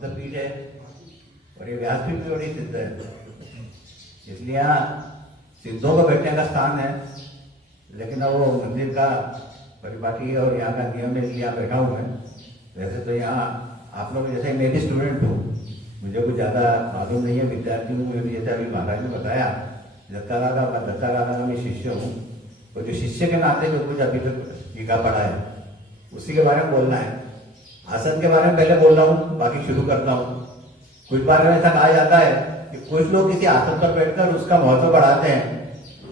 सिद्धपीठ है और ये व्यासपीठ भी बड़ी सिद्ध है, इसलिए यहाँ सिद्धों को बैठने का स्थान है। लेकिन अब वो मंदिर का परिपाटी और यहाँ का नियम है, इसलिए यहाँ बैठा हूँ मैं। वैसे तो यहाँ आप लोग जैसे मैं भी स्टूडेंट हूँ, मुझे कुछ ज़्यादा मालूम नहीं है, विद्यार्थी हूँ। जैसे अभी महाराज ने बताया दत्ता काका का मैं शिष्य हूँ, तो जो शिष्य के नाते जो कुछ अभी तक सीखा पड़ा है उसी के बारे में बोलना है। आसन के बारे में पहले बोल रहा हूँ, बाकी शुरू करता हूँ। कुछ बार में ऐसा कहा जाता है कि कुछ लोग किसी आसन पर बैठकर उसका महत्व बढ़ाते हैं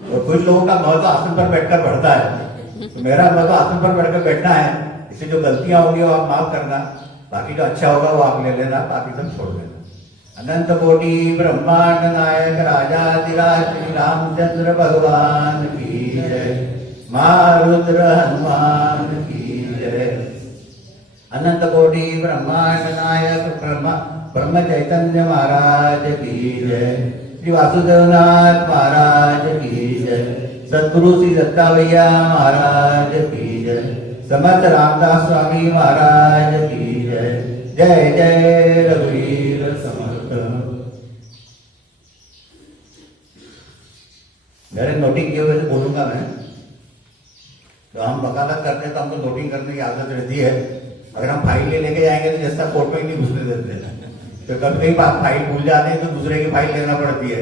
और कुछ लोगों का महत्व आसन पर बैठकर बढ़ता है। तो मेरा महत्व आसन पर बैठकर बैठना है, इससे जो गलतियां होंगी वो आप माफ करना, बाकी जो अच्छा होगा वो आप ले लेना, बाकी सब छोड़ देना। अनंत कोटि ब्रह्मांड नायक राजाधिराज श्री रामचंद्र भगवान की जय, मारुद्र हनुमान की जय। अनंत कोटि ब्रह्मांड नायक ब्रह्म चैतन्य महाराज की जय, श्री वासुदेवनाथ महाराज की जय, सद्गुरु श्री दत्ता भैया महाराज की जय, समर्थ रामदास स्वामी महाराज की जय। जय जय रघुवीर समर्थ। मेरे नोटिंग किए हुए बोलूंगा मैं, तो हम वकालत करते हैं तो हमको नोटिंग करने की आदत रहती है। अगर हम फाइल लेके जाएंगे तो जैसा कोर्ट में ही नहीं घुसने देते, तो कभी कई बात फाइल भूल जाते हैं तो दूसरे की फाइल लेना पड़ती है,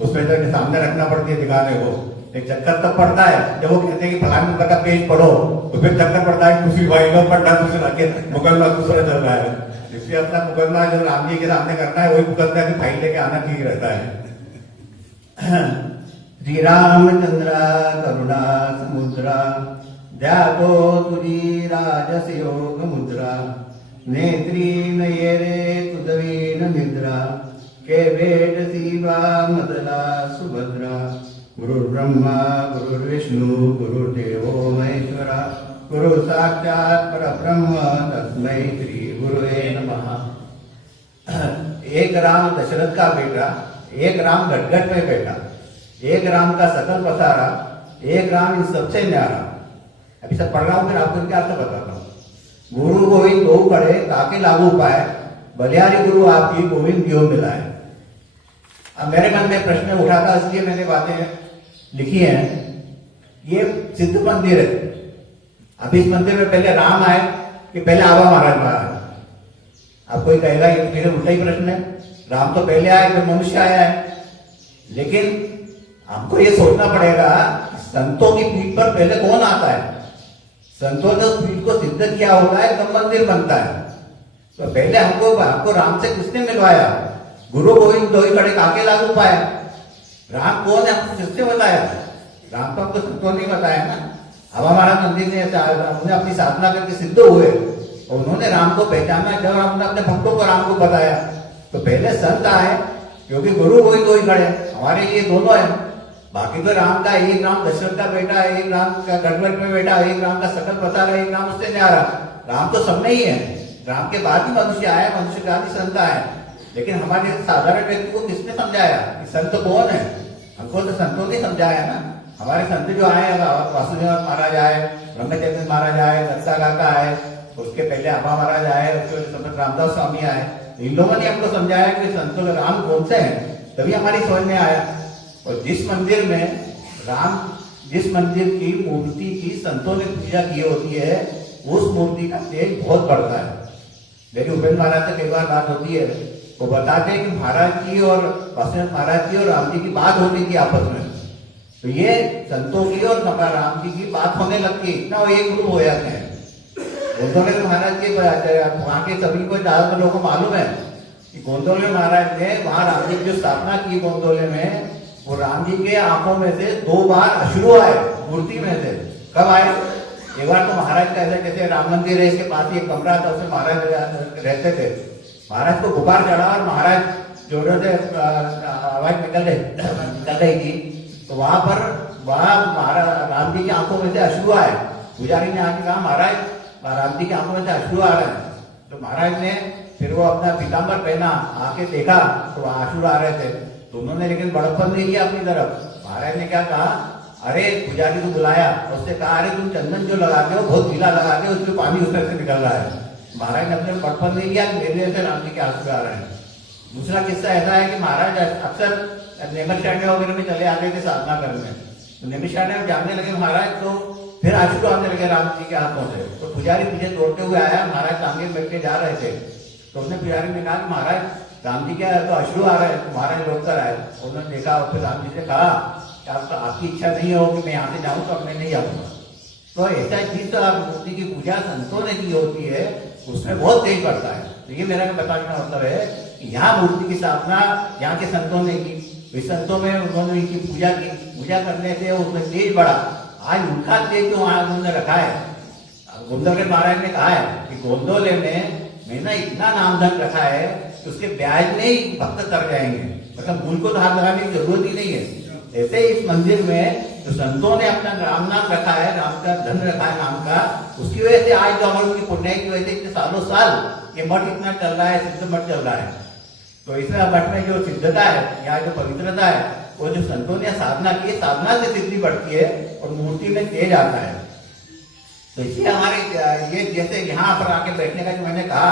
उसमें तो सामने रखना पड़ती है दिखाने को। एक चक्कर तब पड़ता है जब वो कहते हैं कि फलाने नंबर का पेज पढ़ो, तो फिर चक्कर पड़ता है दूसरी फाइल में पढ़ना, दूसरा के मुकदमा दूसरा चल रहा है। इसलिए अपना मुकदमा जो राम जी के सामने करना है वही मुकदमा की फाइल लेके आना ठीक रहता है। श्री रामचंद्र करुणा समुद्रा ध्यातो तुरी राजस योग मुद्रा, नेत्री नयेरे तुदवीन निद्रा, के वेद शिवा मदला सुभद्रा, गुरु ब्रह्मा गुरु विष्णु गुरुदेवो महेश्वरा, गुरु साक्षात् परब्रह्म तस्मै श्री गुरुवे नमः। एक राम दशरथ का बेटा, एक राम गटगट में बैठा, एक राम का सकल पसारा, एक राम इन सबसे न्यारा। अभी सब पढ़ रहा हूं, फिर आपको इनके अर्थ बताता हूँ। गुरु गोविंद दो खड़े ताके लागू पाए, बलिहारी गुरु आपकी गोविंद दियो मिलाए। अब मेरे मन में प्रश्न उठा था, इसलिए मैंने बातें लिखी हैं। ये सिद्ध मंदिर है। अब इस मंदिर में पहले राम आए कि पहले आबा महाराज महाराज? अब कोई कहेगा ये मेरे उल्टा ही प्रश्न है, राम तो पहले आए फिर मनुष्य आया है। लेकिन हमको ये सोचना पड़ेगा संतों की पीठ पर पहले कौन आता है? संतों ने उस पीठ को सिद्ध किया होगा है तब मंदिर बनता है। तो पहले हमको राम से किसने मिलवाया? गुरु गोविंद दो खड़े काके लागू पाए। राम कौन है हमको किसने बताया? राम तो हमको संतों ने बताया ना। अब हमारा मंदिर ने उन्होंने अपनी साधना करके सिद्ध हुए और उन्होंने राम को पहचाना जब हमने अपने भक्तों को राम को बताया। तो पहले संत आए, क्योंकि गुरु गोविंद दो खड़े हमारे ये दोनों है। बाकी तो राम का एक राम दशरथ का बेटा, एक राम का गढ़गढ़ में बेटा, एक राम का सकल पसारा, एक राम उससे न्यारा। राम तो सब में ही है। राम के बाद ही मनुष्य आया, मनुष्य का ही संत आया। लेकिन हमारे साधारण व्यक्ति को किसने समझाया कि संत कौन है? हमको तो संतों ने समझाया ना। हमारे संत जो आए, वासुदेव महाराज आए, ब्रह्मचैतन्य महाराज आए, दत्ता काका आए, उसके पहले आबा महाराज आए, उसके समर्थ रामदास स्वामी आए। इन लोगों ने हमको समझाया कि संतों राम कौन से हैं, तभी हमारी समझ में आया। और जिस मंदिर की मूर्ति की संतों ने पूजा की होती है, उस मूर्ति का तेज बहुत बढ़ता है। मेरी उपेंद्र महाराज से कई बार बात होती है, वो बताते हैं कि महाराज जी और वासुदेव महाराज जी और राम जी की बात होती थी आपस में। तो ये संतों की और राम जी की बात होने लगती है, इतना वो एक ग्रुप हो जाते हैं। गोंदोले महाराज के वहाँ के सभी को ज्यादातर लोगों को मालूम है कि गोंदोले महाराज ने वहाँ राम जी की जो स्थापना की गोंदोले में, वो राम जी के आंखों में से 2 बार अश्रु आए मूर्ति में से। कब आए? एक बार तो महाराज का ऐसा, जैसे राम मंदिर है, इसके पास ही एक कमरा था, उसमें महाराज रहते थे। महाराज को बुखार चढ़ा और महाराज जोरों से आवाज निकल रही थी, तो वहां महाराज राम जी की आंखों में से अश्रु आए। पुजारी ने आके कहा महाराज राम जी की आंखों में से अश्रु आ रहे हैं। तो महाराज ने फिर वो अपना पीताम्बर पहना, आके देखा तो अश्रु आ रहे थे। तो उन्होंने लेकिन बड़प्पन नहीं किया अपनी तरफ। महाराज ने क्या कहा, अरे पुजारी को बुलाया, उससे कहा अरे तुम चंदन जो लगाते हो बहुत गीला लगाते हो, उसमें पानी उस तरह से निकल रहा है। महाराज ने अपने पटपन नहीं लिया, मेरे से राम जी के आंसू आ रहे हैं। दूसरा किस्सा ऐसा है कि महाराज अक्सर नेमिषारण्य वगैरह में चले आते थे साधना करने, तो नेमिषारण्य में जानने लगे महाराज, तो फिर आंसू आने लगे राम जी के हाथों से। तो पुजारी पीछे दौड़ते हुए आया, महाराज सामने बैठ के जा रहे थे, तो उसने पुजारी ने कहा कि महाराज राम जी क्या है, तो अश्रु आ रहे हैं। तो महाराज रोक कर आए, उन्होंने देखा और फिर राम जी से कहा कि आपकी इच्छा नहीं हो कि मैं यहाँ से जाऊँ, तो अब मैं नहीं जाऊँगा। तो ऐसा जिस मूर्ति की पूजा संतों ने की होती है उसमें बहुत तेज पड़ता है। तो ये मेरा बताने का मतलब है कि यहाँ मूर्ति की स्थापना यहाँ के संतों ने की, इस संतों में उन्होंने इनकी पूजा की, पूजा करने से उसमें तेज बढ़ा। आज उनका तेज जो वहां उन्होंने रखा है, गोंदवले महाराज ने कहा है कि गोंदवले में मैंने इतना नामधन रखा है कि उसके ब्याज में ही भक्त तर जाएंगे, मतलब मूल को तो हाथ लगाने की जरूरत ही नहीं है। ऐसे इस मंदिर में जो संतों ने अपना राम नाम रखा है, राम का धन रखा है नाम का, उसकी वजह से आज जो हमारे की पुण्य की वजह से इतने सालों साल ये मठ इतना चल रहा है, सिद्ध मठ चल रहा है। तो इसमें मठ में जो सिद्धता है या जो पवित्रता है, वो जो संतों ने साधना की, साधना से सिद्धि बढ़ती है और मूर्ति में तेज आता है। तो इसलिए हमारे ये जैसे यहाँ पर आके बैठने का जो मैंने कहा,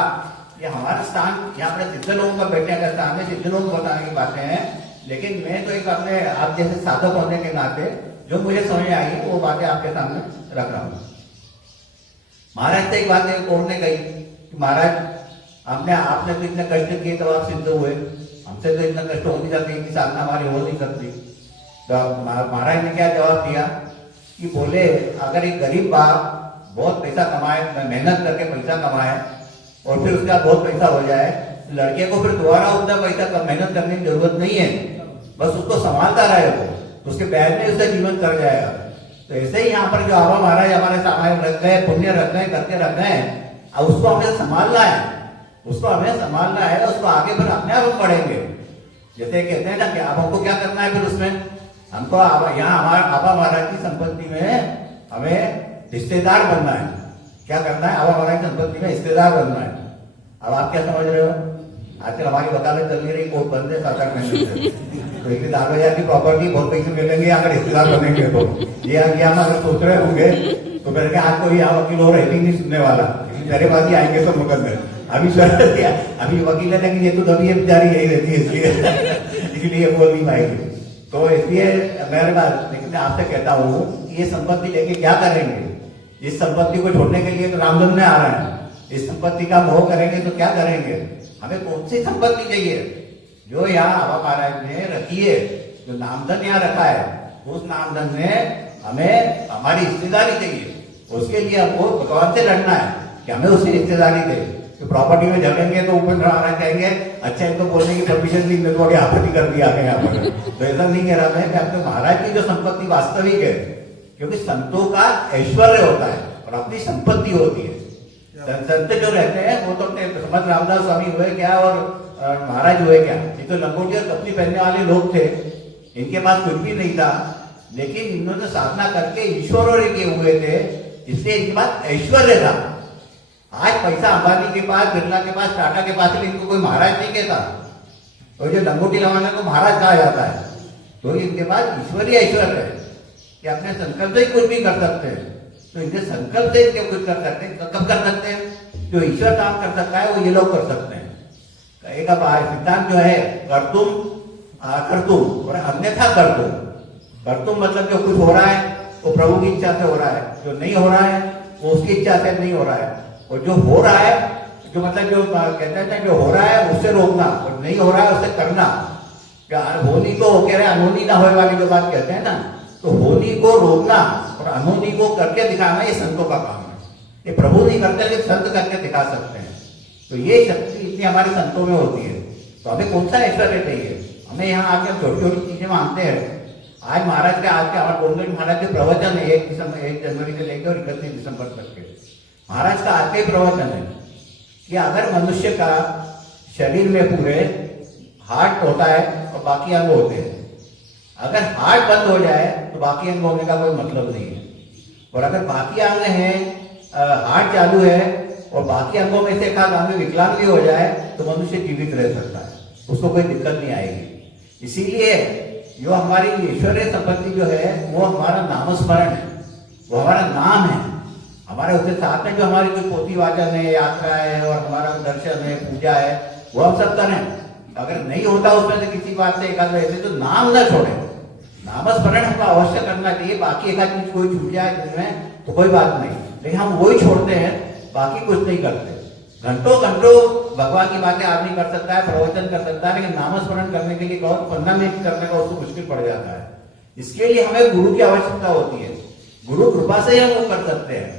ये हमारा स्थान यहाँ पर सिद्ध लोगों का बैठने का स्थान है, सिद्ध लोगों को बताने की बातें हैं। लेकिन मैं तो एक अपने आप जैसे साधक होने के नाते जो मुझे समझ आई वो बातें आपके सामने रख रहा हूँ। महाराज से एक बात और ने कही कि महाराज आपने तो इतने कष्ट किए तो आप सिद्ध हुए, हमसे तो इतना कष्ट हो नहीं सकती, इतनी साधना हमारी हो नहीं सकती। तो महाराज ने क्या जवाब दिया कि बोले अगर एक गरीब बाप बहुत पैसा कमाए, मेहनत करके पैसा कमाए और फिर उसका बहुत पैसा हो जाए, लड़के को फिर दोबारा उतना पैसा मेहनत करने की जरूरत नहीं है, बस उसको संभालता रहे वो, तो उसके बैग में उसका जीवन कर जाएगा। तो ऐसे ही यहाँ पर जो आबा महाराज हमारे सामने रख गए, पुण्य रख गए, करके रख गए, अब उसको हमें संभालना है, उसको हमें संभालना है, उसको आगे फिर अपने आप हम बढ़ेंगे। जैसे कहते हैं ना कि आप हमको क्या करना है, फिर उसमें हमको यहाँ हमारे आबा महाराज की संपत्ति में हमें हिस्सेदार बनना है। क्या करना है? आबा महाराज की संपत्ति में हिस्सेदार बनना है। अब आप क्या समझ रहे हो? आजकल हमारी वकालत चल नहीं रही, कोर्ट बंद है 7-8 महीने से, तो एक 10,000 की प्रॉपर्टी बहुत पैसे मिलेंगे अगर रिश्तेदार बनेंगे तो। ये हम अगर सोच रहे होंगे तो मेरे के आज कोई यहाँ वकील और नहीं सुनने वाला, मेरे पास ही आएंगे सब मुकदमे। अभी वकील है कि ये तो दबी बेचारी यही रहती है, इसलिए बोल नहीं पाएगी। तो इसलिए मेरे बात, लेकिन आपसे कहता हूँ ये संपत्ति लेके क्या करेंगे? इस संपत्ति को छोड़ने के लिए तो रामधन में आ रहे हैं, इस संपत्ति का मोह करेंगे तो क्या करेंगे? हमें कौन सी संपत्ति चाहिए? जो यहाँ आबा महाराज ने रखी है, जो नामधन यहाँ रखा है, उस नामधन में हमें हमारी हिस्सेदारी चाहिए। उसके लिए हमको भगवान से लड़ना है कि हमें उसकी हिस्सेदारी दे। तो प्रॉपर्टी में झगड़ेंगे तो ऊपर महाराज कहेंगे अच्छा इनको बोलने की परमिशन दी, मैं थोड़ी आपत्ति कर दी आगे यहाँ पर। तो ऐसा नहीं कह रहा मैं कि आपके महाराज की जो संपत्ति वास्तविक है, क्योंकि संतों का ऐश्वर्य होता है और अपनी संपत्ति होती है। संत जो रहते हैं वो तो अपने समझ रामदास स्वामी हुए क्या और महाराज हुए क्या, ये तो लंगोटी और कपड़ी पहनने वाले लोग थे, इनके पास कुछ भी नहीं था, लेकिन इन्होंने साधना करके ईश्वर के हुए थे, इसलिए इनके पास ऐश्वर्य था। आज पैसा अंबानी के पास, बिरला के पास, टाटा के पास, इनको कोई महाराज नहीं कहता। तो जो लंगोटी लगाने को महाराज कहा जाता है, तो इनके पास ईश्वरीय ऐश्वर्य है कि अपने संकल्प से कुछ भी कर सकते हैं। तो इनके संकल्प से इनके कुछ कर सकते हैं, कब कर सकते हैं? जो ईश्वर काम कर सकता है वो ये लोग कर सकते हैं। एक सिद्धांत जो है कर्तुम कर्तुम और अन्यथा कर्तुम। कर्तुम मतलब जो कुछ हो रहा है वो प्रभु की इच्छा से हो रहा है, जो नहीं हो रहा है वो उसकी इच्छा से नहीं हो रहा है, और जो हो रहा है जो मतलब जो कहते हैं जो हो रहा है उससे रोकना, और नहीं हो रहा है उससे करना। होनी को कह रहे अनहोनी ना होने वाली जो बात कहते हैं ना, तो होनी को रोकना और अनहोनी को करके दिखाना ये संतों का काम है। ये प्रभु नहीं करते लेकिन संत करके दिखा सकते हैं। तो ये शक्ति इतनी हमारे संतों में होती है। तो हमें कौन सा ऐश्वर्य चाहिए? हमें यहाँ आके छोटी छोटी चीजें मानते हैं। आज महाराज के हमारे गोविंद महाराज के प्रवचन है 1 जनवरी से लेकर और 31 दिसंबर तक के। महाराज का आज के प्रवचन है कि अगर मनुष्य का शरीर में पूरे हार्ट होता है और बाकी अंग होते हैं, अगर हार्ट बंद हो जाए तो बाकी अंग होने का कोई मतलब नहीं है, और अगर बाकी अंग है हार्ट चालू है और बाकी अंगों में से एक अंग विकलांग भी हो जाए तो मनुष्य जीवित रह सकता है, उसको कोई दिक्कत नहीं आएगी। इसीलिए जो हमारी ईश्वरीय संपत्ति जो है वो हमारा नामस्मरण है, वो हमारा नाम है। हमारे उसके साथ में जो हमारी कोई पोथी वाचन है, यात्रा है और हमारा दर्शन है, पूजा है, वो हम सब करें। अगर नहीं होता उसमें से किसी बात से एकाध ऐसे तो नाम ना छोड़े, नामस्मरण हमको अवश्य करना चाहिए। बाकी एकाध चीज कोई छूट जाए जिसमें तो कोई बात नहीं, लेकिन हम वही छोड़ते हैं, बाकी कुछ नहीं करते। घंटों घंटों भगवान की बातें आदमी कर सकता है, प्रवचन कर सकता है, लेकिन नामस्मरण करने के लिए कहो 15 मिनट करने का उसको मुश्किल पड़ जाता है। इसके लिए हमें गुरु की आवश्यकता होती है। गुरु कृपा से ही हम वो कर सकते हैं।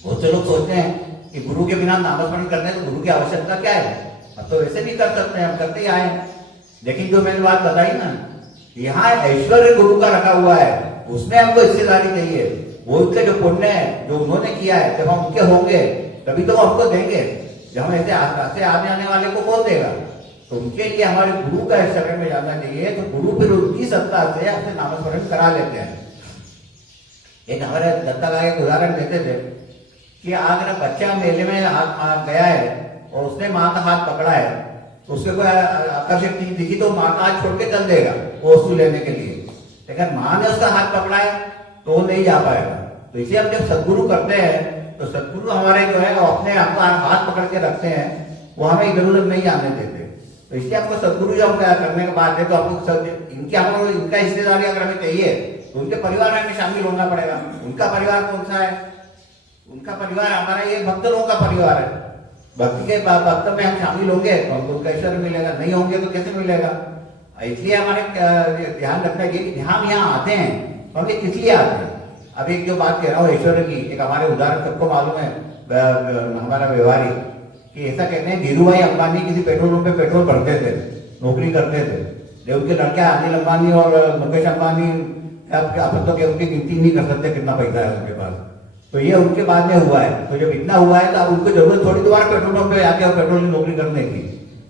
बहुत से लोग सोचते हैं कि गुरु के बिना नामस्मरण करने तो गुरु की आवश्यकता क्या है, हम तो वैसे भी कर सकते हैं, हम करते ही आए। लेकिन जो मैंने बात बताई ना, यहाँ ऐश्वर्य गुरु का रखा हुआ है, उसमें हमको हिस्सेदारी चाहिए। वो उसके जो पुण्य है जो उन्होंने किया है, जब हम उनके होंगे तभी तो वो हमको देंगे। जब हम ऐसे रास्ते आने आने वाले को कौन देगा? तो उनके लिए हमारे गुरु का शरण में जाना चाहिए। तो गुरु फिर उनकी सत्ता से अपने नामस्मरण करा लेते हैं। एक हमारे दत्ता का एक उदाहरण देते थे कि अगर बच्चा मेले में गया है और उसने माँ का हाथ पकड़ा है, तो उसके कोई आकर्षक चीज दिखी तो माँ का हाथ छोड़ के चल देगा वो वस्तु लेने के लिए। लेकिन माँ ने उसका हाथ पकड़ा है तो वो नहीं जा पाएगा। तो इसे हम जब सदगुरु करते हैं तो सदगुरु हमारे जो है वो अपने हमको हाथ पकड़ के रखते हैं, वो हमें इधर उधर नहीं जाने देते। तो इसलिए आपको सदगुरु जब करने के बाद तो आपको इनका हिस्सेदारी अगर हमें चाहिए तो उनके परिवार में हमें शामिल होना पड़ेगा। उनका परिवार कौन सा है? उनका परिवार हमारा ये भक्त लोगों का परिवार है। भक्ति के भक्त में हम शामिल होंगे तो हमको उनका ईश्वर मिलेगा, नहीं होंगे तो कैसे मिलेगा? इसलिए हमारे ध्यान रखना चाहिए कि हम यहाँ आते हैं तो हम ये किस लिए आते हैं। अब एक जो बात कह रहा हूँ ईश्वर की, एक हमारे उदाहरण सबको मालूम है हमारा व्यवहारिक, कि ऐसा कहते हैं धीरू भाई अंबानी किसी पेट्रोल पंप पे पेट्रोल भरते थे, नौकरी करते थे। जब उनके लड़के अनिल अंबानी और मुकेश अंबानी, आप तो उनकी गिनती नहीं कर सकते कितना पैसा है उनके पास। तो ये उनके बाद में हुआ है। तो जब इतना हुआ है तो अब उनको जरूरत थोड़ी दोबारा पेट्रोल पंप पे आके पेट्रोल की नौकरी करने की।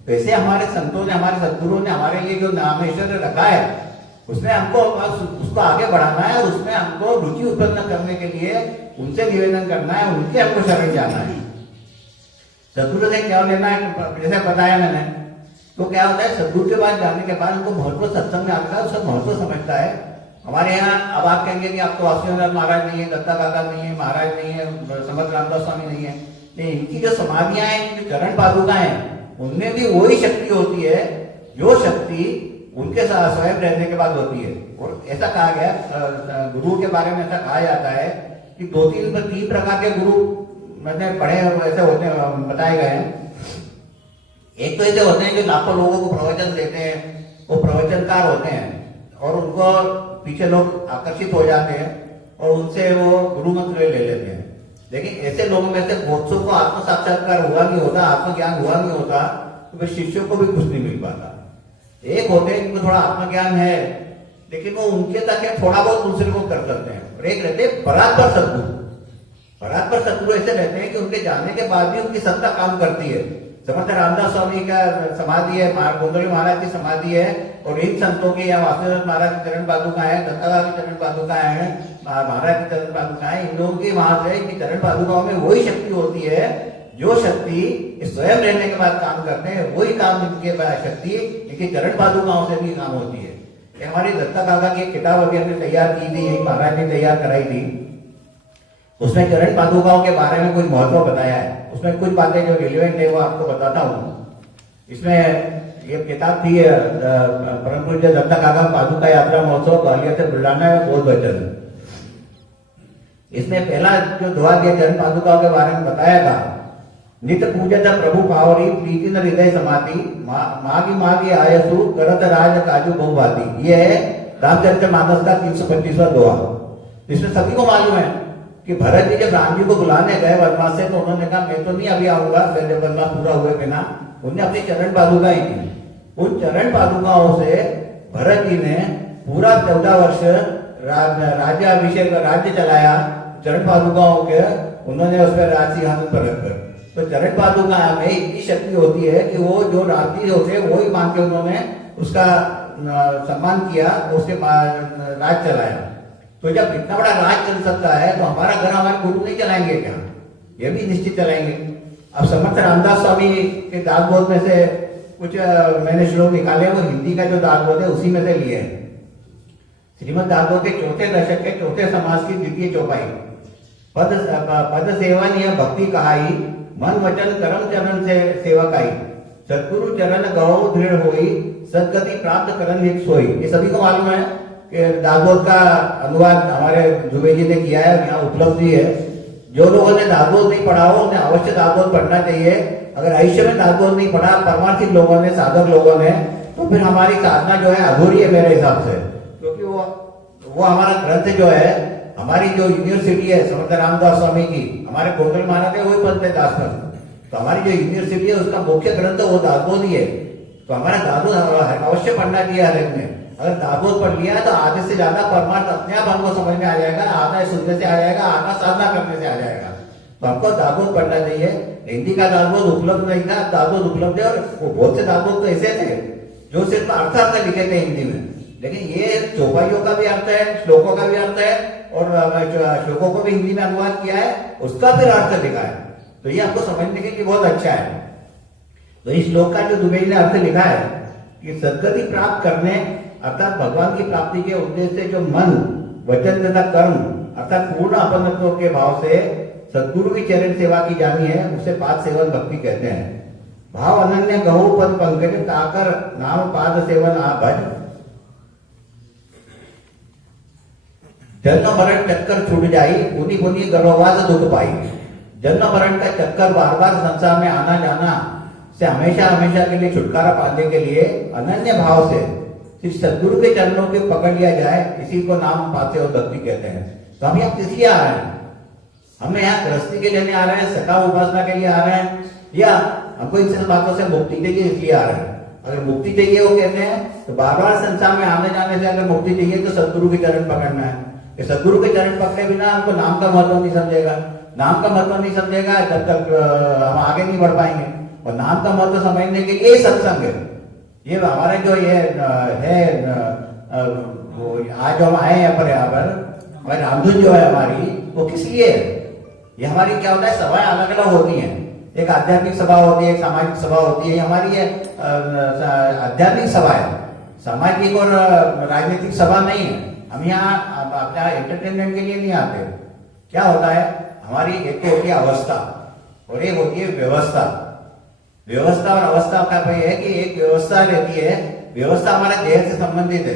वैसे हमारे संतों ने, हमारे सदगुरुओं ने हमारे लिए जो नामेश्वर रखा है, उसमें हमको उसको आगे बढ़ाना है और उसमें हमको रुचि उत्पन्न करने के लिए उनसे निवेदन करना है, उनके हमको शरण जाना है। सदगुरु से क्या लेना है, जैसे बताया मैंने, तो क्या होता है सदगुरु के पास जाने के बाद उनको महत्व सत्संग में आता है, उसका महत्व समझता है। हमारे यहाँ अब आप कहेंगे कि आप तो वासुदेव महाराज नहीं है, दत्ता काका नहीं है, महाराज नहीं है, समर्थ रामदास स्वामी नहीं है, लेकिन इनकी जो समाधियां हैं, इनकी चरण पादुका है, उनमें भी वही शक्ति होती है जो शक्ति उनके साथ स्वयं रहने के बाद होती है। और ऐसा कहा गया गुरु के बारे में, ऐसा कहा जाता है कि तीन प्रकार के गुरु मैंने पढ़े ऐसे होते हैं, बताए गए हैं। एक तो ऐसे होते हैं जो लाखों लोगों को प्रवचन देते हैं, वो प्रवचनकार होते हैं और उनको पीछे लोग आकर्षित हो जाते हैं और उनसे वो गुरु मंत्र ले लेते हैं। लेकिन ऐसे लोगों में से बहुत सौ को आत्म साक्षात्कार हुआ नहीं होता, आत्मज्ञान हुआ नहीं होता, तो फिर शिष्यों को भी कुछ नहीं मिल पाता। एक होते हैं जिनको थोड़ा आत्मज्ञान है, लेकिन वो उनके तक है, थोड़ा बहुत दूसरे को कर सकते हैं। और एक रहते हैं परात्पर सदगुरु। परात्पर सदगुरु ऐसे रहते हैं कि उनके जाने के बाद भी उनकी सत्ता काम करती है। समर्थ रामदास स्वामी का समाधि है, गोंदवली महाराज की समाधि है, और इन संतों की या वासुदेव महाराज की चरण पादुका है, दत्ता की चरण पादुका है, महाराज की चरण पादुका है। इन लोगों की वहां से इनकी चरण पादुकाओं में वही शक्ति होती है जो शक्ति स्वयं रहने के बाद काम करते हैं, वही काम इनके शक्ति इनकी चरण पादुकाओं से भी काम होती है। हमारी दत्ता काका की किताब अभी हमने तैयार की थी, महाराज ने तैयार कराई थी, उसमें चरण पादुकाओं के बारे में कुछ महत्व बताया है। उसमें कुछ बातें जो रिलेवेंट है वो आपको बताता हूँ। इसमें ये किताब थी परम पूज्य दत्ता काका पादुका यात्रा महोत्सव ग्वालियर से बुलढाना बोध वचन। इसमें पहला जो दुआ दिया चरण पादुकाओं के बारे में बताया था, नित्य पूजत प्रभु पावरी प्रीति न हृदय समाधि मागी आयसु करत राज काजू बहुवादी। ये है रामचरित्र मानस का 325वां दुआ। इसमें सभी को मालूम है कि भरत जी जब राम जी को बुलाने गए वनवास से, तो उन्होंने कहा मैं तो नहीं अभी आऊंगा, जब वनवास पूरा हुए बिना। उन्हें अपनी चरण पादुकाएं थी, उन चरण पादुकाओं से भरत जी ने पूरा 14 वर्ष राज्याभिषेक राज्य चलाया। चरण पादुकाओं के उन्होंने उस पर राज सिंहासन पर रखकर, तो चरण पादुका में इतनी शक्ति होती है कि वो जो राजी होते वो ही मान के उन्होंने उसका सम्मान किया, उसके राज चलाया। तो जब इतना बड़ा राज चल सकता है तो हमारा घर हमारे गुरु नहीं चलाएंगे क्या? ये भी निश्चित चलाएंगे। अब समर्थ रामदास स्वामी के दासबोध में से कुछ मैंने श्लोक निकाले, वो हिंदी का जो दासबोध है उसी में से लिए हैं। श्रीमद दासबोध के चौथे दशक के चौथे समाज की द्वितीय चौपाई, पद पद सेवन यह भक्ति कहाई, मन वचन कर्म चरण से सेवकाई, सतगुरु चरण गौ दृढ़ होई, सदगति प्राप्त करन एक सोई। ये सभी को मालूम है कि दासबोध का अनुवाद हमारे जुबे जी ने किया है, यहाँ उपलब्ध भी है। जो लोगों ने दासबोध नहीं पढ़ा हो उन्हें अवश्य दासबोध पढ़ना चाहिए। अगर आयुष्य में दासबोध नहीं पढ़ा परमार्थिक लोगों ने, साधक लोगों ने, तो फिर हमारी साधना जो है अधूरी है मेरे हिसाब से। क्योंकि वो हमारा ग्रंथ जो है, हमारी जो यूनिवर्सिटी है समर्थ रामदास स्वामी की, हमारे गोंदल महाराज है वही पढ़ते दासबोध, तो हमारी जो यूनिवर्सिटी है उसका मुख्य ग्रंथ वो दासबोध ही है। तो हमारा दासबोध अवश्य पढ़ना चाहिए हर एक ने। अगर दासबोध पढ़ लिया तो आधे से ज्यादा परमार्थ अपने आप हमको समझ में आ जाएगा, आधा सुनने से आ जाएगा, आधा साधना करने से आ जाएगा। तो हमको दासबोध पढ़ना चाहिए। हिंदी का दासबोध उपलब्ध नहीं था, दासबोध उपलब्ध है। और वो बहुत से दासबोध तो ऐसे थे जो सिर्फ अर्थ लिखे थे हिंदी में, लेकिन ये चौपाइयों का भी अर्थ है, श्लोकों का भी अर्थ है, और श्लोकों को भी हिंदी में अनुवाद किया है, उसका फिर अर्थ लिखा है। तो ये आपको समझने के लिए बहुत अच्छा है। तो इस श्लोक का जो दुबे ने अर्थ लिखा है कि सदगति प्राप्त करने अर्थात भगवान की प्राप्ति के उद्देश्य से जो मन वचन तथा कर्म अर्थात पूर्ण अपनत्व के भाव से सदगुरु की चरण सेवा की जानी है, उसे पाद सेवन भक्ति कहते हैं। भाव अनन्य गहु पद पंकज ताकर नाम पाद सेवन आ भज, जन्म मरण चक्कर छूट जाई, पुनि पुनि गर्भवास दुख पाई। जन्म मरण का चक्कर बार बार संसार में आना जाना से हमेशा हमेशा के लिए छुटकारा पाने के लिए अनन्य भाव से सिर्फ सदगुरु के चरणों के पकड़ लिया जाए, इसी को नाम पाद सेवन भक्ति कहते हैं। तो हम यहाँ किस लिए आ रहे हैं? हम यहाँ गृहस्थी के लेने आ रहे हैं, सकाम उपासना के लिए आ रहे हैं, या हमको इन सब बातों से मुक्ति चाहिए इसलिए आ रहे हैं? अगर मुक्ति चाहिए वो कहते हैं तो बार बार संसार में आने जाने से अगर मुक्ति चाहिए तो सदगुरु के चरण पकड़ना है। सदगुरु के चरण पकड़े बिना हमको नाम का महत्व नहीं समझेगा। नाम का महत्व नहीं समझेगा जब तक हम आगे नहीं बढ़ पाएंगे। और नाम का महत्व समझने के लिए सत्संग है। ये हमारे जो ये है आज हम आए यहाँ पर हमारी रामधुन जो है हमारी, वो किस लिए है? ये हमारी क्या होता है, सभाएं अलग अलग होती हैं। एक आध्यात्मिक सभा होती है, एक सामाजिक सभा होती है। हमारी ये आध्यात्मिक सभा है, सामाजिक और राजनीतिक सभा नहीं है। हम यहाँ अपना एंटरटेनमेंट के लिए नहीं आते। क्या होता है, हमारी एक तो होती है अवस्था और एक होती है व्यवस्था। व्यवस्था और अवस्था का भाई है कि एक व्यवस्था रहती है, व्यवस्था हमारे देह से संबंधित है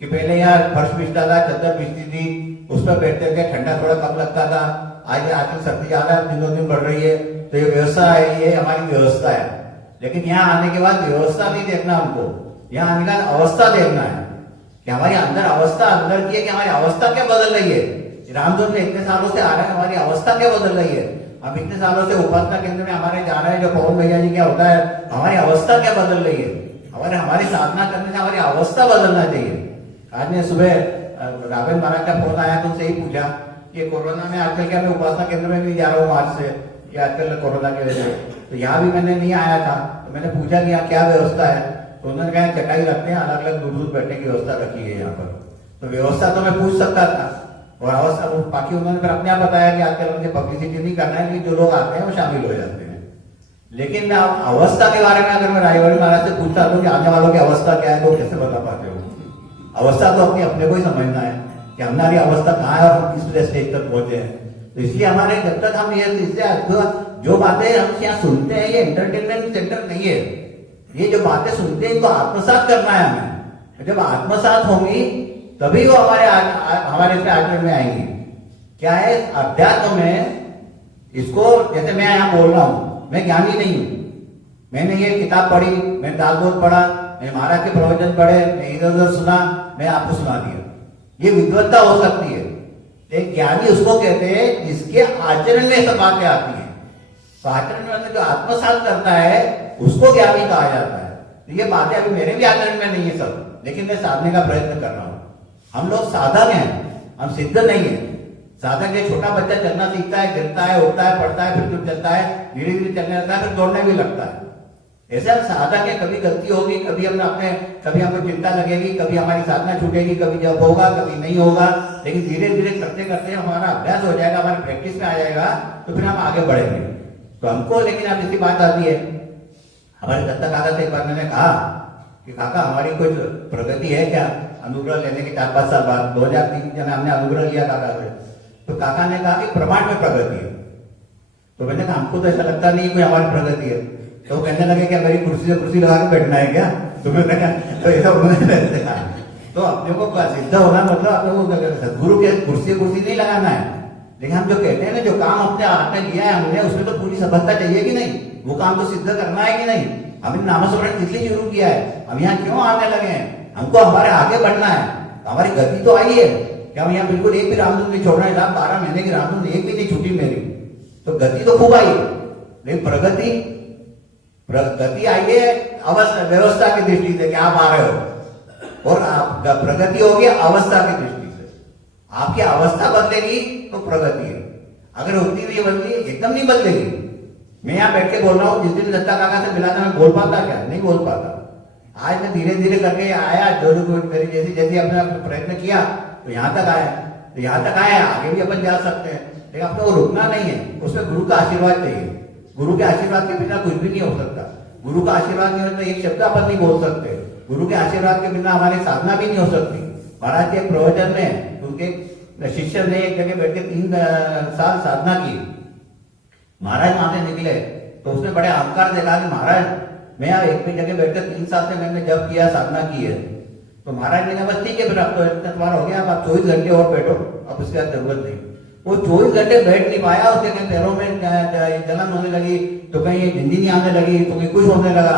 कि पहले यहाँ फर्श बिछता था, चद्दर बिछती थी, उस पर बैठते थे, ठंडा थोड़ा कम लगता था। आजकल सर्दी ज्यादा दिनों दिन बढ़ रही है, तो ये व्यवस्था है, ये हमारी व्यवस्था है। लेकिन यहाँ आने के बाद व्यवस्था नहीं देखना हमको, यहाँ आने का अवस्था देखना है कि हमारी अंदर अवस्था अंदर की है कि हमारी अवस्था क्या बदल रही है। रामधुन में इतने सालों से आ रहा है, हमारी अवस्था क्या बदल रही है। हम इतने सालों से उपासना केंद्र में हमारे जा रहे हैं, जो पवन भैया जी क्या होता है, हमारी अवस्था क्या बदल रही है। हमारी साधना करने से हमारी अवस्था बदलना चाहिए। आज मैं सुबह राघवेंद्र महाराज का फोन आया तो उनसे ही पूछा कि कोरोना में आजकल क्या मैं उपासना केंद्र में भी जा रहा हूँ आज से, ये आजकल कोरोना की वजह से, तो यहाँ भी मैंने नहीं आया था। तो मैंने पूछा कि यहाँ क्या व्यवस्था है, तो उन्होंने कहा चटाई रखते हैं, अलग अलग दूर दूर बैठने की व्यवस्था रखी है यहाँ पर। तो व्यवस्था तो मैं पूछ सकता था, और अवस्था बाकी उन्होंने फिर अपने आप बताया कि आजकल मुझे पब्लिसिटी नहीं करना है कि जो लोग आते हैं वो शामिल हो जाते हैं। लेकिन मैं अवस्था के बारे में अगर मैं रायवड़ी महाराज से पूछता हूँ कि आने वालों की अवस्था क्या है, तो कैसे बता पाते हो? अवस्था तो अपने को ही समझना है कि हमारी अवस्था कहाँ है और हम किस स्टेज तक पहुंचे हैं। तो इसलिए हमारे जब तक हम ये जो बातें हम यहाँ सुनते हैं, ये एंटरटेनमेंट सेंटर नहीं है। ये जो बातें सुनते हैं इनको आत्मसात करना है हमें। जब आत्मसात होंगी तभी वो हमारे इसमें आचरण में आएंगी। क्या है अध्यात्म में, इसको जैसे मैं यहाँ बोल रहा हूँ, मैं ज्ञानी नहीं हूँ, मैंने ये किताब पढ़ी, मैंने दासबोध पढ़ा, मैं महाराज के प्रवचन पढ़े, मैं इधर उधर सुना, मैं आपको सुना दिया। ये विद्वत्ता हो सकती है। एक ज्ञानी उसको कहते हैं जिसके आचरण में सब बातें आती है। तो आचरण में जो आत्मसात करता है उसको ज्ञानी कहा जाता है। तो ये बातें अभी मेरे भी आचरण में नहीं है सब, लेकिन मैं साधने का प्रयत्न कर रहा हूँ। हम लोग साधक हैं, हम सिद्ध नहीं है। साधक ये छोटा बच्चा चलना सीखता है, गिरता है, उठता है, पड़ता है, फिर चलता है, धीरे धीरे चलने लगता है, फिर दौड़ने भी लगता है। ऐसे हम साधक है, कभी गलती होगी, कभी कभी हमको चिंता लगेगी, कभी हमारी साधना छूटेगी, कभी जब होगा, कभी नहीं होगा। लेकिन धीरे धीरे करते करते हमारा अभ्यास हो जाएगा, हमारी प्रैक्टिस में आ जाएगा, तो फिर हम आगे बढ़ेंगे। तो हमको लेकिन अब इसी बात आती है, हमारे दत्ता काका से एक बार मैंने कहा कि काका हमारी कुछ प्रगति है क्या अनुग्रह लेने के 4-5 साल बाद? 2003 में हमने अनुग्रह लिया काका से। तो काका ने कहा कि प्रमाण में प्रगति है। तो मैंने कहा हमको तो ऐसा लगता नहीं कोई हमारी प्रगति है। तो वो कहने लगे क्या मेरी कुर्सी से कुर्सी लगा के बैठना है क्या? तो मैंने कहा तो ऐसा उन्होंने ऐसे कहा। तो अपने को सिद्ध होना मतलब अपने को सदगुरु के कुर्सी नहीं लगाना है, लेकिन हम जो कहते हैं ना जो काम अपने हाथ में लिया है हमने उसमें तो पूरी सफलता चाहिए कि नहीं, वो काम तो सिद्ध करना है कि नहीं। हमने नामस्मरण इसलिए शुरू किया है, हम यहाँ क्यों आने लगे हैं, हमको हमारे आगे बढ़ना है, हमारी गति तो आई है कि हम यहाँ बिल्कुल एक भी रामधुन नहीं छोड़ रहे हैं। 12 महीने की रामधुन एक भी नहीं छूटी मेरी, तो गति तो खूब आई, लेकिन प्रगति आई है व्यवस्था की दृष्टि से कि आप आ रहे हो, और प्रगति होगी अवस्था की दृष्टि से। आपकी अवस्था बदलेगी तो प्रगति है, अगर उतनी नहीं बदली एकदम नहीं बदलेगी। मैं यहाँ बैठ के बोल रहा हूँ, जिस दिन दत्ता काका से मिला था मैं बोल पाता क्या? नहीं बोल पाता। आज मैं धीरे धीरे करके आया, जो मेरी जैसे अपने प्रयत्न किया तो यहाँ तक आया, तो यहाँ तक आया, आगे भी अपन जा सकते हैं, लेकिन अपने को रुकना नहीं है, उसमें गुरु का आशीर्वाद चाहिए। गुरु के आशीर्वाद के बिना कुछ भी नहीं हो सकता। गुरु का आशीर्वाद के बिना एक शब्द अपन नहीं बोल सकते, गुरु के आशीर्वाद के बिना हमारी साधना भी नहीं हो सकती। महाराज के प्रवचन में उनके शिष्य ने एक जगह बैठ के 3 साल साधना की। महाराज वहां से निकले तो उसने बड़े अहंकार से कहा कि महाराज मैं एक भी जगह बैठकर 3 साल से मैंने जब किया साधना की है। तो महाराज ने कहा बस ठीक है, फिर अब तो इतना तुम्हारा हो गया, आप 24 घंटे और बैठो, अब इसके बाद जरूरत नहीं। वो 24 घंटे बैठ नहीं पाया, उसके कहीं पैरों में जलन होने लगी, तो कहीं झिंझिनी आने लगी, तो कहीं कुछ होने लगा।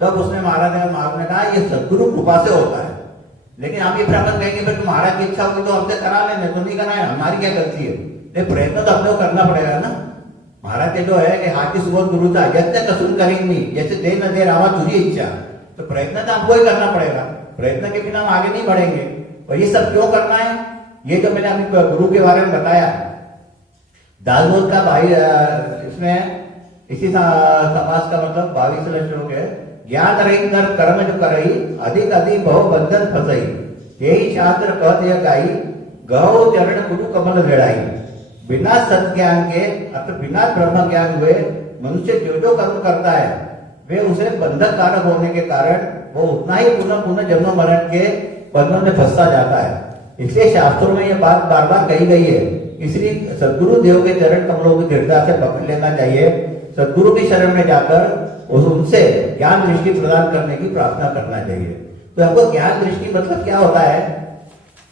तब उसने महाराज ने कहा ये सदगुरु कृपा से होता है, लेकिन आप ये प्राप्त कहेंगे फिर महाराज की इच्छा होगी तो हमसे करा लेने, तो नहीं कराए, हमारी क्या गलती है? ये प्रयत्न तो अपने को करना पड़ेगा ना। महाराज के जो है कि हाथ की सुबह गुरु था यत्न कसून करेंगे, जैसे दे न दे रावा तुझी इच्छा, तो प्रयत्न तो हमको ही करना पड़ेगा, प्रयत्न के बिना हम आगे नहीं बढ़ेंगे। और ये सब क्यों करना है? ये जो मैंने अभी गुरु के बारे में बताया, दासबोध का भाई इसमें इसी समाज का मतलब 22 श्लोक है। ज्ञान रहित नर कर्म जो करई, अधिक अधिक बहु बंधन फसई, यही शास्त्र कह दिया गाई, गौ चरण गुरु कमल वेड़ाई। बिना सत्ज्ञान के अर्थात बिना ब्रह्म ज्ञान हुए मनुष्य जो जो कर्म करता है वे उसे बंधक कारक होने के कारण वो उतना ही पुनः पुनः जन्म मरण के बंधन में फंसता जाता है। इसलिए शास्त्रों में यह बात बार बार कही गई है, इसलिए सदगुरु देव के चरण कमलों की दृढ़ता से पकड़ लेना चाहिए, सदगुरु की शरण में जाकर उनसे ज्ञान दृष्टि प्रदान करने की प्रार्थना करना चाहिए। तो हमको ज्ञान दृष्टि मतलब क्या होता है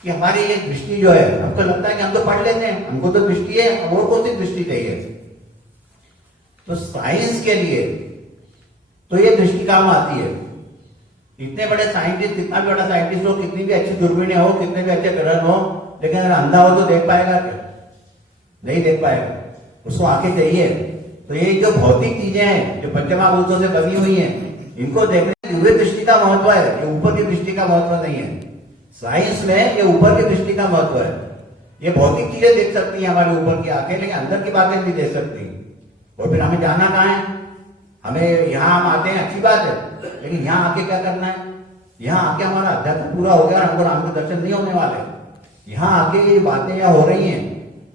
कि हमारी ये दृष्टि जो है, हमको लगता है कि हम तो पढ़ लेते हैं, हमको तो दृष्टि है, और कौन सी दृष्टि चाहिए? तो साइंस के लिए तो ये दृष्टि काम आती है। इतने बड़े साइंटिस्ट, कितना भी बड़ा साइंटिस्ट हो, कितनी भी अच्छी दूरबीनें हो, कितने भी अच्छे ग्रहण हो, लेकिन अगर अंधा हो तो देख पाएगा क्या? नहीं देख पाएगा, उसको आंखें चाहिए। तो ये जो भौतिक चीजें हैं जो पंचमहाभूतों से बनी हुई हैं, इनको देखने की दिव्य दृष्टि का महत्व है, ये ऊपर की दृष्टि का महत्व नहीं है। साइंस में ये ऊपर की दृष्टि का महत्व है। ये भौतिक चीजें देख सकती है हमारे ऊपर की आंखें, लेकिन अंदर की बातें नहीं देख सकती। और फिर हमें जाना कहाँ है? हमें यहाँ हम आते हैं, अच्छी बात है, लेकिन यहाँ आके क्या करना है? यहाँ आके हमारा अध्यात्म पूरा हो गया, हमको राम के दर्शन नहीं होने वाले। यहाँ आके ये बातें यहाँ हो रही हैं,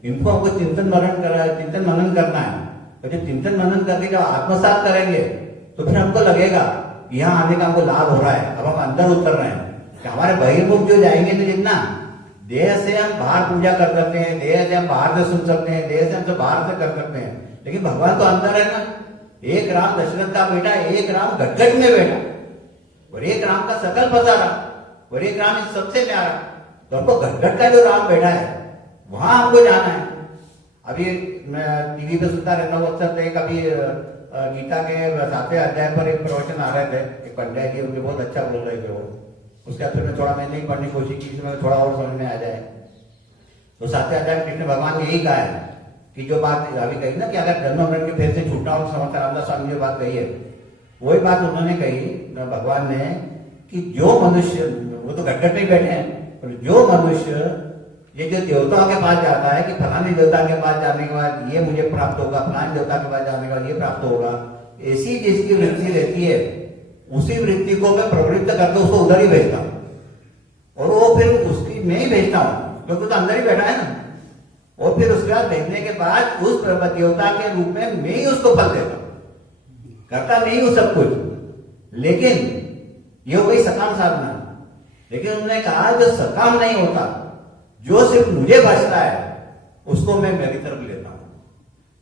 इनको हमको चिंतन मनन करना है। तो जब चिंतन मनन करके जब आत्मसात करेंगे तो फिर हमको लगेगा यहाँ आने का हमको लाभ हो रहा है, अब हम अंदर उतर रहे हैं। कि हमारे बहिर्मुख जो जाएंगे तो जितना देह से हम बाहर पूजा कर सकते हैं, देह से हम बाहर से सुन सकते हैं, देह से हम बाहर से कर सकते हैं, लेकिन भगवान तो अंदर है ना। एक राम दशरथ का बेटा, एक राम गटगट में बैठा, और एक राम का सकल पसारा, और एक राम इस सबसे प्यारा। तो हमको गटगट का जो राम बैठा है वहां हमको जाना है। अभी मैं टीवी पे सुनता रहता हूँ अक्सर, तो कभी गीता के 7वें अध्याय पर एक प्रवचन आ रहे थे, एक पंडित जी, उनके बहुत अच्छा बोल रहे थे वो। उसके बाद फिर मैं थोड़ा मैंने पढ़ने की कोशिश की, इसमें थोड़ा और समझ में आ जाए। तो 7वें अध्याय में कृष्ण भगवान ने यही कहा है कि जो बात अभी कही ना कि अगर जन्म मरण के फेर से छूटना हो, समर्थ रामदास स्वामी जो बात कही है, वही बात उन्होंने कही भगवान ने कि जो मनुष्य, वो तो गटगट में बैठे हैं, पर जो मनुष्य ये जो देवताओं के पास जाता है कि फलाने देवता के पास जाने के बाद ये मुझे प्राप्त होगा, फलाने देवता के पास जाने के बाद ये प्राप्त होगा, ऐसी जिसकी वृत्ति रहती है उसी वृत्ति को मैं प्रवृत्त करके उसको उधर ही भेजता हूँ, और वो फिर उसकी मैं ही भेजता हूँ, क्योंकि तो अंदर ही बैठा है ना। और फिर उसके बाद भेजने के बाद उस देवता के रूप में मैं ही उसको फल देता हूँ, करता नहीं हूँ सब कुछ। लेकिन ये हो गई सकाम साधना। लेकिन उन्होंने कहा जो सकाम नहीं होता, जो सिर्फ मुझे बचता है, उसको मैं मेरी तरफ लेता हूँ।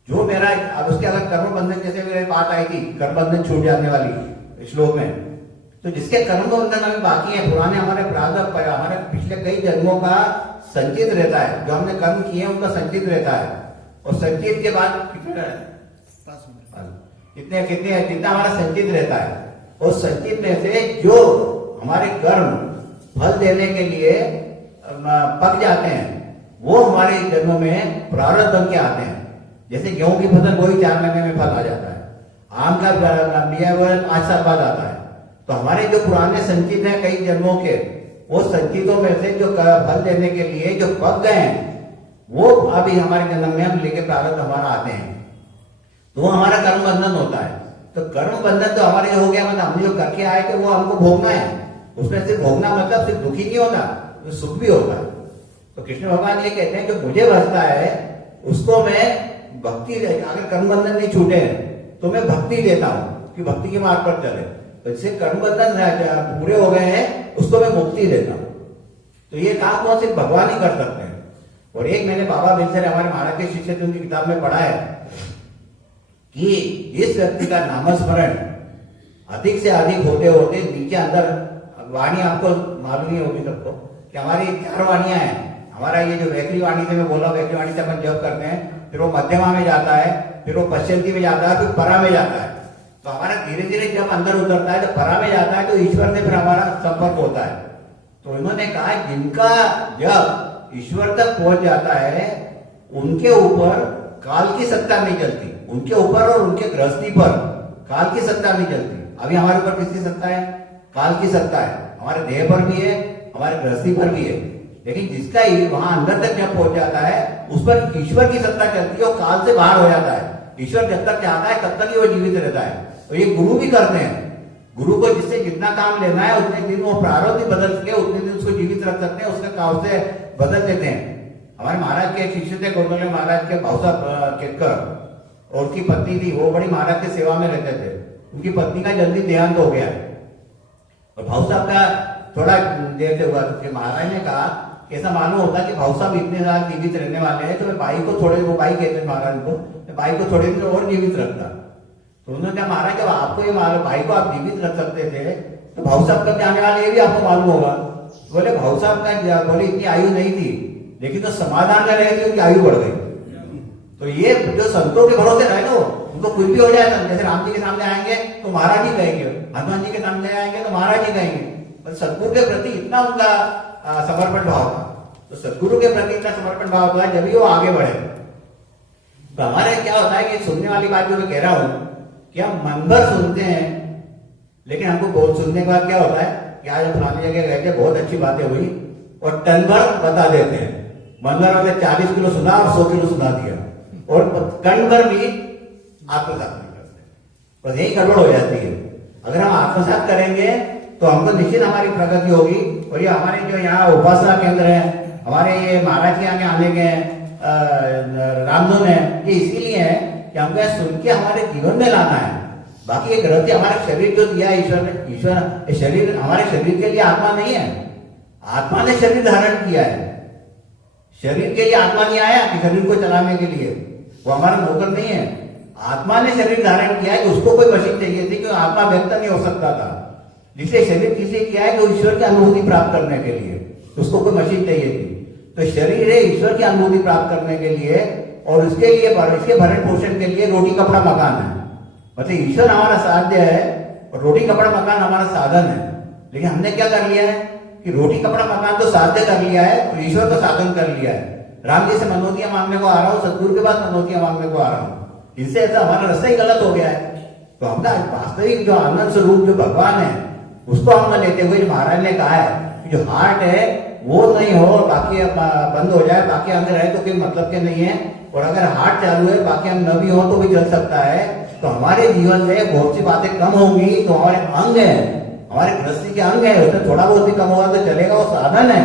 जो मेरा अब उसके अगर कर्म बंधन, जैसे मेरे बात आई थी कर्म बंधन छूट जाने वाली श्लोक में, तो जिसके कर्म बंधन अभी बाकी है, पुराने हमारे प्रारब्ध हमारे पिछले कई जन्मों का संचित रहता है, जो हमने कर्म किए उनका संचित रहता है, और संचित के बाद कितने कितने जितना हमारा संचित रहता है, उस संचित में से जो हमारे कर्म फल देने के लिए पक जाते हैं, वो हमारे जन्मों में प्रारब्ध बन के आते हैं। जैसे गेहूं की फसल वही 4 महीने में फल आ जाता है, आम का बिया हुआ 5 साल बाद आता है। तो हमारे जो पुराने संचित हैं कई जन्मों के, वो संचितों में से जो फल देने के लिए जो पक गए हैं, वो अभी हमारे जन्म में हम लेके प्रारब्ध हमारा आते हैं, तो वो हमारा कर्म बंधन होता है। तो कर्म बंधन तो हमारे हो गया, मतलब हम जो करके आए थे वो हमको भोगना है। उसमें सिर्फ भोगना मतलब सिर्फ दुखी नहीं होता, तो सुख भी होता है। तो कृष्ण भगवान ये कहते हैं जो मुझे बचता है उसको मैं भक्ति, अगर कर्म बंधन नहीं छूटे तो मैं भक्ति देता हूँ कि भक्ति के मार्ग पर चले। तो जिससे कर्म बंधन पूरे हो गए हैं उसको मैं मुक्ति देता हूँ। तो ये काम कौन सिर्फ भगवान ही कर सकते हैं। और एक मैंने बाबा बिलसर हमारे महाराज के शिष्य थे, उनकी किताब में पढ़ा है कि इस व्यक्ति का नामस्मरण अधिक से अधिक होते होते नीचे अंदर वाणी, आपको मालूम ही होगी सबको कि हमारी 4 वाणियां हैं। हमारा ये जो वैखरी वाणी से मैं बोला, वैखरी वाणी से अपन जप करते हैं, फिर वो मध्यमा में जाता है, फिर वो पश्चिमी में जाता है, फिर परा में जाता है। तो हमारा धीरे धीरे जब अंदर उतरता है तो परा में जाता है, तो ईश्वर से फिर हमारा संपर्क होता है। तो इन्होंने कहा जिनका जब ईश्वर तक पहुंच जाता है उनके ऊपर काल की सत्ता नहीं चलती, उनके ऊपर और उनके गृहस्थी पर काल की सत्ता नहीं चलती। अभी हमारे ऊपर किसकी सत्ता है? काल की सत्ता है। हमारे देह पर भी है, हमारे गृहस्थी पर भी है। लेकिन जिसका वहां अंदर तक जब पहुंच जाता है उस पर ईश्वर की सत्ता चलती है, वो काल से बाहर हो जाता है। ईश्वर जब तक चाहता है तब तक ही वो जीवित रहता है। तो ये गुरु भी करते हैं। गुरु को जिससे जितना काम लेना है उतने दिन वो प्रारब्ध बदल के उतने दिन उसको जीवित रख सकते हैं, उसके काम से बदल देते हैं। हमारे महाराज के शिष्य थे गोदोले महाराज के भाऊ साहब केतकर, और उसकी पत्नी थी, वो बड़ी महाराज की सेवा में रहते थे। उनकी पत्नी का जल्दी देहांत हो गया और भाऊ साहब का थोड़ा देर से हुआ। तो महाराज ने कहा ऐसा मालूम होता कि भाऊ साहब इतने ज्यादा जीवित रहने वाले हैं, तो मैं भाई को थोड़े, वो भाई कहते हैं महाराज को, भाई को थोड़े दिन और जीवित रखता। तो उन्होंने कहा महाराज जब आपको ये मालूम, भाई को आप जीवित रख सकते थे, तो भाऊ साहब कब जाने वाले ये भी आपको मालूम होगा। बोले भाऊ साहब का बोले इतनी आयु नहीं थी, लेकिन तो समाधान में रहे थे उनकी आयु बढ़ गई। तो ये जो संतों के भरोसे रहे ना, उनको कुछ भी हो जाए, जैसे राम जी के सामने आएंगे तो महाराज जी कहेंगे, हनुमान जी के सामने आएंगे तो महाराज जी कहेंगे। सदगुरु के प्रति इतना उनका समर्पण भाव था। तो सदगुरु के प्रति इतना समर्पण भाव था जब भी वो आगे बढ़े। तो हमारे क्या होता है कि सुनने वाली बात जो मैं कह रहा हूं कि हम मन भर सुनते हैं, लेकिन हमको बहुत सुनने के बाद क्या होता है कि आज हम फलानी जगह गए थे, बहुत अच्छी बातें हुई, और टन भर बता देते हैं। मन भर वाले 40 किलो सुना और 100 किलो सुना दिया, और कण भर भी आत्मसात नहीं करते। बस यही गड़बड़ हो जाती है। अगर हम आत्मसात करेंगे तो हमको निश्चित हमारी प्रगति होगी। और ये हमारे जो यहाँ उपासना केंद्र है, हमारे ये महाराज के आगे आने के रामधुन है, ये इसीलिए है कि हमको सुन के हमारे जीवन में लाना है। बाकी ये ग्रंथि हमारा शरीर जो दिया है ईश्वर ने, ईश्वर शरीर हमारे शरीर के लिए आत्मा नहीं है, आत्मा ने शरीर धारण किया है। शरीर के लिए आत्मा नहीं आया कि शरीर को चलाने के लिए, वो हमारा नौकर नहीं है। आत्मा ने शरीर धारण किया है कि उसको कोई मशीन चाहिए थी, क्योंकि आत्मा व्यक्त नहीं हो सकता था। जिससे शरीर किसी किया है कि ईश्वर की अनुभूति प्राप्त करने के लिए, उसको कोई मशीन चाहिए थी। तो शरीर है ईश्वर की अनुभूति प्राप्त करने के लिए, और उसके लिए इसके भरण पोषण के लिए रोटी कपड़ा मकान है। मतलब ईश्वर हमारा साध्य है और रोटी कपड़ा मकान हमारा साधन है। लेकिन हमने क्या कर लिया है कि रोटी कपड़ा मकान तो साध्य कर लिया है और ईश्वर को साधन कर लिया है। राम जी से मनोतियां मांगने को आ रहा हूँ, सदगुरु के पास मनोतियां मांगने को आ रहा हूँ, इससे ऐसा हमारा रास्ता ही गलत हो गया है। तो हमने वास्तविक जो आनंद स्वरूप जो भगवान है उसको हम न लेते हुए, महाराज ने कहा है कि जो हार्ट है वो नहीं हो, बाकी बंद हो जाए, बाकी अंग रहे तो कोई मतलब के नहीं है। और अगर हार्ट चालू है बाकी अंग न भी हो तो भी चल सकता है। तो हमारे जीवन में बहुत सी बातें कम होंगी, तो हमारे अंग है, हमारे गृहस्थी के अंग है, उसमें थोड़ा बहुत भी कम होगा तो चलेगा, वो साधन है।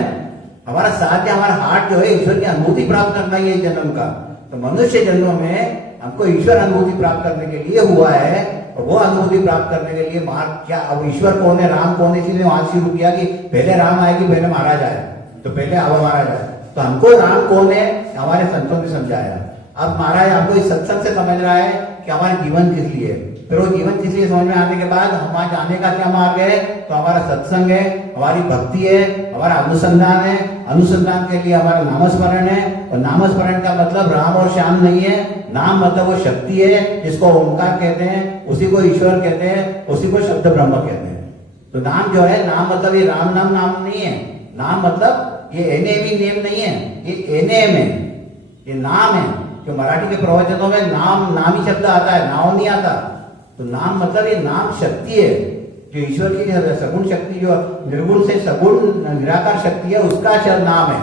हमारा साध्य, हमारा हार्ट जो है ईश्वर की अनुभूति प्राप्त करना ही है जन्म का। तो मनुष्य जन्म में हमको ईश्वर अनुभूति प्राप्त करने के लिए हुआ है, और वो अनुभूति प्राप्त करने के लिए मार्ग क्या, अब ईश्वर कौन है, राम कौन है, इसीलिए वहां शुरू किया कि पहले राम आए कि पहले महाराज आए। तो पहले अब महाराज आए, तो हमको राम कौन है हमारे संतों ने समझाया। अब महाराज आपको इस सत्संग से समझ रहा है कि हमारा जीवन किस लिए है। फिर वो जीवन किस लिए समझ में आने के बाद हमारे जाने का क्या मार्ग है, तो हमारा सत्संग है, हमारी भक्ति है, हमारा अनुसंधान है। अनुसंधान के लिए हमारा नामस्मरण है, और नामस्मरण का मतलब राम और श्याम नहीं है। नाम मतलब वो शक्ति है जिसको ओंकार कहते हैं, उसी को ईश्वर कहते हैं, उसी को शब्द ब्रह्म कहते हैं। तो नाम जो है, नाम मतलब ये राम नाम नहीं है। नाम मतलब ये एनेमी नेम नहीं है, ये एनेम है, ये नाम है। जो मराठी के प्रवचनों में नाम ही शब्द आता है, नाव नहीं आता। तो नाम मतलब ये नाम शक्ति है, जो ईश्वर की सगुण शक्ति, जो निर्गुण से सगुण निराकार शक्ति है, उसका शब्द नाम है।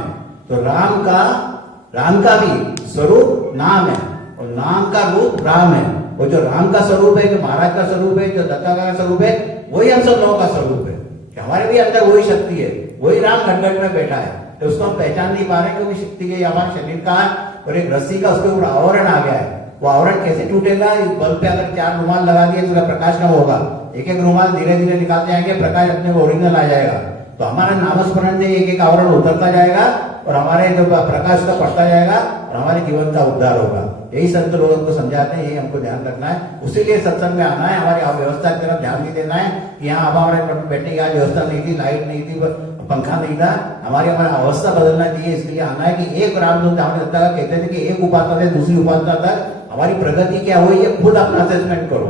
तो राम का भी स्वरूप नाम है, और नाम का रूप राम है। वो जो राम का स्वरूप है, जो महाराज का स्वरूप है, जो दत्ता का स्वरूप है, वही हम सब लोगों का स्वरूप है। कि हमारे भी अंदर वही शक्ति है, वही राम घट में बैठा है। तो उसको हम पहचान नहीं पा रहे, क्योंकि शक्ति के हमारे शरीर का और एक रस्सी का उसके ऊपर आवरण आ गया है। वो आवरण कैसे टूटेगा? इस बल्ब पे अगर 4 रुमाल लगा दिए तो प्रकाश कम होगा। एक रुमाल धीरे धीरे निकालते जाएंगे, प्रकाश अपने ओरिजिनल आ जाएगा। तो हमारा नामस्मरण से एक आवरण उतरता जाएगा, और हमारे जो प्रकाश का पड़ता जाएगा, और हमारे जीवन का उद्धार होगा। यही संत लोगों को समझाते हैं, यही हमको ध्यान रखना है। उसीलिए सत्संग में आना है, हमारी व्यवस्था की तरफ ध्यान नहीं देना है कि यहाँ अब हमारे बैठने की आज व्यवस्था नहीं थी, लाइट नहीं थी, पंखा नहीं था। हमारा अवस्था बदलना चाहिए। इसके लिए आना है कि एक रामदूत दत्ता का कहते थे कि एक उपासना से दूसरी उपासना तक हमारी प्रगति क्या हुई है, खुद अपना असेसमेंट करो।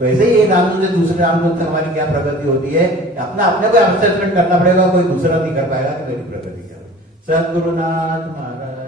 तो ऐसे ही एक रामदूत से दूसरे रामदूत तक हमारी क्या प्रगति होती है, अपने को असेसमेंट करना पड़ेगा। कोई दूसरा नहीं कर पाएगा कि मेरी प्रगति क्या। सद्गुरुनाथ महाराज।